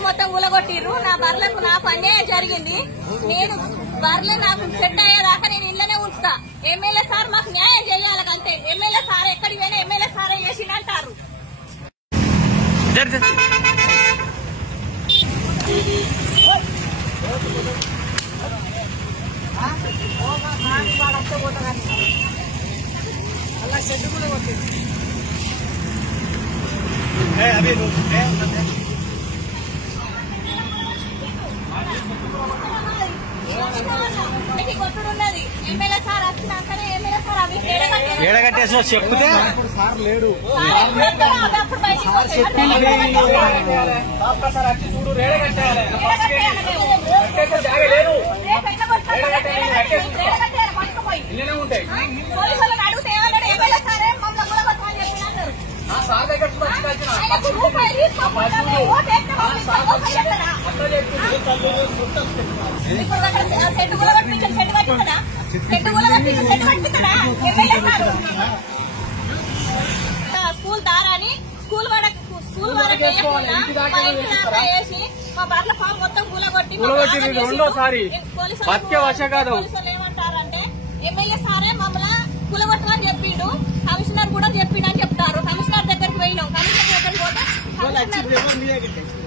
Shed మొత్తం కూలగొట్టిర్రు. నా బర్లకు నాకు అన్యాయం జరిగింది. నేను బర్లే నాకు షెడ్ అయ్యేదాకా నేను ఇంట్లోనే ఉంచుతా. ఎమ్మెల్యే సార్ మాకు న్యాయం చేయాలంటే ఎమ్మెల్యే సార్ ఎక్కడికి పోయినా ఎమ్మెల్యే సారే చేసిందంటారు. అలా షెడ్ కూడా కొట్టింది. కొట్టుడున్నది. ఎమ్మెల్యే సార్ వచ్చినాకనే ఎమ్మెల్యే సార్ అవి ఏడగట్టేసి చెప్తే సార్ లేడు. అప్పుడు బయటకు పోలీసులను అడిగితే ఏమన్నాడు? ఎమ్మెల్యే సారే మమ్మల్ని కూలగొట్టమని చెప్పినారు. రూపాయి తీసుకోకుండా షెడ్ కూడా కట్టించాడు. షెడ్ కట్టించడా? షెడ్ కూడా కట్టించాడు. షెడ్ కట్టించడా ఎమ్మెల్యే సార్? స్కూల్ దారాని స్కూల్ వాళ్ళకి వేసి మా బర్ల ఫామ్ మొత్తం కూలగొట్టి రెండోసారి పోలీసులు ఏమంటారంటే ఎమ్మెల్యే సారే మమ్మల్ని కూలగొట్టమని చెప్పిండు. కమిషనర్ కూడా చెప్పిండు అని చెప్తారు. కమిషనర్ దగ్గరికి పోయినాం. కమిషనర్ దగ్గరికి పోతే